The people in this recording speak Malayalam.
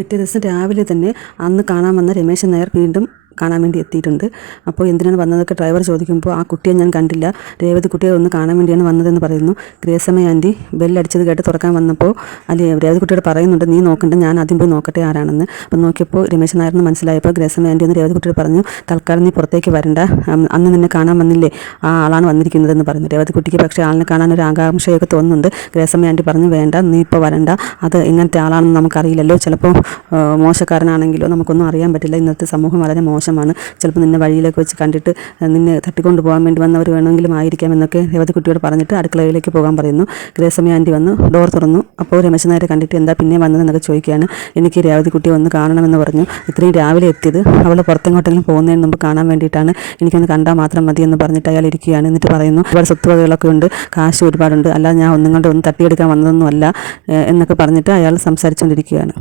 പിറ്റേ ദിവസം രാവിലെ തന്നെ അന്ന് കാണാൻ വന്ന രമേശൻ നായർ വീണ്ടും കാണാൻ വേണ്ടി എത്തിയിട്ടുണ്ട്. അപ്പോൾ എന്തിനാണ് വന്നതൊക്കെ ഡ്രൈവർ ചോദിക്കുമ്പോൾ ആ കുട്ടിയെ ഞാൻ കണ്ടില്ല, രേവതി കുട്ടിയെ ഒന്ന് കാണാൻ വേണ്ടിയാണ് വന്നതെന്ന് പറയുന്നു. ഗ്രേസമ്മ ആൻറ്റി ബെല്ലടിച്ചത് കേട്ട് തുറക്കാൻ വന്നപ്പോൾ രേവതി കുട്ടിയോട് പറയുന്നുണ്ട്, നീ നോക്കണ്ട, ഞാൻ ആദ്യം പോയി നോക്കട്ടെ ആരാണെന്ന്. അപ്പോൾ നോക്കിയപ്പോൾ രമേശൻ നായരെന്ന് മനസ്സിലായപ്പോൾ ഗ്രേസമ്മ ആൻറ്റി ഒന്ന് രേവതി കുട്ടിയോട് പറഞ്ഞു, തൽക്കാലം നീ പുറത്തേക്ക് വരണ്ട, അന്ന് നിന്നെ കാണാൻ വന്നില്ലേ ആ ആളാണ് വന്നിരിക്കുന്നതെന്ന് പറഞ്ഞു. രേവതി കുട്ടിക്ക് പക്ഷേ ആളിനെ കാണാൻ ഒരു ആകാംക്ഷയൊക്കെ തോന്നുന്നുണ്ട്. ഗ്രേസമ്മ ആൻറ്റി പറഞ്ഞു, വേണ്ട, നീ ഇപ്പോൾ വരണ്ട, അത് എങ്ങനത്തെ ആളാണെന്ന് നമുക്കറിയില്ലല്ലോ, ചിലപ്പോൾ മോശക്കാരനാണെങ്കിലോ നമുക്കൊന്നും അറിയാൻ പറ്റില്ല. ഇന്നത്തെ സമൂഹം വളരെ മോശമാണ്, ചിലപ്പോൾ നിന്നെ വഴിയിലേക്ക് വെച്ച് കണ്ടിട്ട് നിന്നെ തട്ടിക്കൊണ്ട് പോകാൻ വേണ്ടി വന്നവർ വേണമെങ്കിലും ആയിരിക്കാം എന്നൊക്കെ രേവതി കുട്ടിയോട് പറഞ്ഞിട്ട് അടുക്കളയിലേക്ക് പോകാൻ പറയുന്നു. ഗ്രേസമ്മ ആൻറ്റി വന്ന് ഡോർ തുറന്നു. അപ്പോൾ രമേശൻ നായരെ കണ്ടിട്ട് എന്താ പിന്നെ വന്നതെന്നൊക്കെ ചോദിക്കുകയാണ്. എനിക്ക് രേവതി കുട്ടിയെ ഒന്ന് കാണണമെന്ന് പറഞ്ഞു, ഇത്രയും രാവിലെ എത്തിയത് അവൾ പുറത്തെങ്ങോട്ടെങ്കിലും പോകുന്നതിന് മുമ്പ് കാണാൻ വേണ്ടിയിട്ടാണ്, എനിക്കൊന്ന് കണ്ടാൽ മാത്രം മതി എന്ന് പറഞ്ഞിട്ട് അയാൾ ഇരിക്കുകയാണ്. എന്നിട്ട് പറയുന്നു, ഒരുപാട് സ്വത്തുവകകളൊക്കെ ഉണ്ട്, കാശ് ഒരുപാടുണ്ട്, അല്ലാതെ ഞാൻ ഒന്നും കൊണ്ട് ഒന്ന് തട്ടിയെടുക്കാൻ വന്നതൊന്നും അല്ല എന്നൊക്കെ പറഞ്ഞിട്ട് അയാൾ സംസാരിച്ചുകൊണ്ടിരിക്കുകയാണ്.